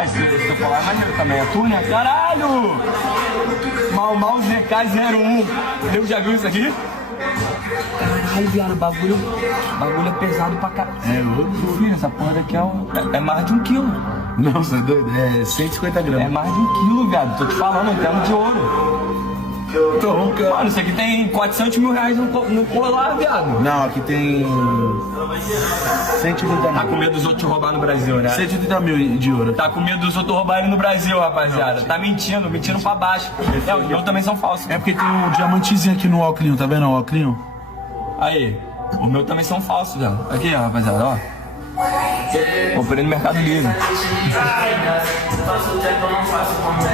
Esse chocolate é maneiro também, é tu, né? Caralho! Mal ZK01. Eu já viu isso aqui? Caralho, viado, bagulho é pesado pra caralho. É louco. Filho, essa porra daqui é mais de 1 quilo. Não, você é doido? É 150 gramas. É mais de 1 quilo, viado. Tô te falando, em termos de ouro. Mano, isso aqui tem 400 mil reais no colar, viado. Não, aqui tem 130 Tá mil. com medo dos outros roubar no Brasil, né? 130 mil de ouro. Tá com medo dos outros roubarem no Brasil, rapaziada. Tá mentindo pra baixo. É, os meus também são falsos. É porque tem um diamantezinho aqui no óculinho, tá vendo o óculinho? Aí, os meus também são falsos, viado. Aqui, ó, rapaziada, ó. Comprei no Mercado Livre.